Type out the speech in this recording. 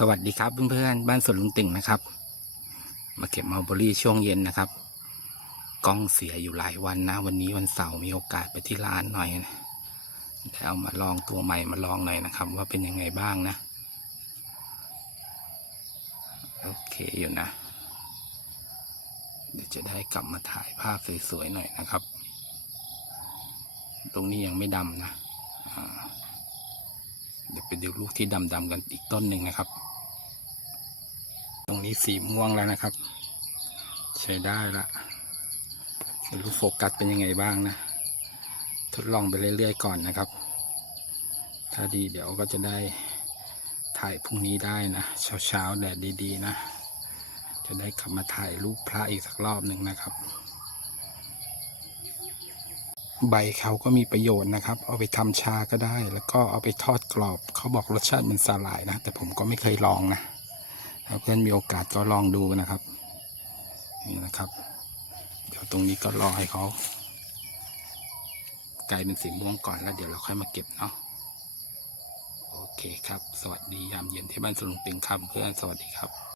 สวัสดีครับเพื่อนๆบ้านสวนลุงติ่งนะครับ มาเก็บมัลเบอรี่ช่วงเย็นนะครับ กล้องเสียอยู่หลายวันนะ วันนี้วันเสาร์มีโอกาสไปที่ร้านหน่อยนะได้เอามาลองตัวใหม่มาลองหน่อยนะครับ ว่าเป็นยังไงบ้างนะ โอเคอยู่นะ เดี๋ยวจะได้กลับมาถ่ายภาพสวยๆหน่อยนะครับ ตรงนี้ยังไม่ดำนะอ่า ดี๋ยวไปดูลูกที่ดำๆกันอีกต้นหนึ่งนะครับ ตรงนี้สีม่วงแล้วนะครับ ใช้ได้ละไม่รู้โฟกัสเป็นยังไงบ้างนะ ทดลองไปเรื่อยๆก่อนนะครับ ถ้าดีเดี๋ยวก็จะได้ถ่ายพรุ่งนี้ได้นะ เช้าๆแดดดีๆนะ จะได้ขับมาถ่ายรูปพระอีกสักรอบหนึ่งนะครับ ใบเขาก็มีประโยชน์นะครับ เอาไปทำชาก็ได้ แล้วก็เอาไปทอดกรอบ เขาบอกรสชาติมือนสาหร่ายนะ แต่ผมก็ไม่เคยลองนะถ้าเพื่อนมีโอกาสก็ลองดูนะครับ นี่นะครับ เดี๋ยวตรงนี้ก็รอให้เขากลายเป็นสีม่วงก่อนแล้วเดี๋ยวเราค่อยมาเก็บเนาะ โอเคครับ สวัสดียามเย็นที่บ้านสลุงติงครับเพื่อนสวัสดีครับ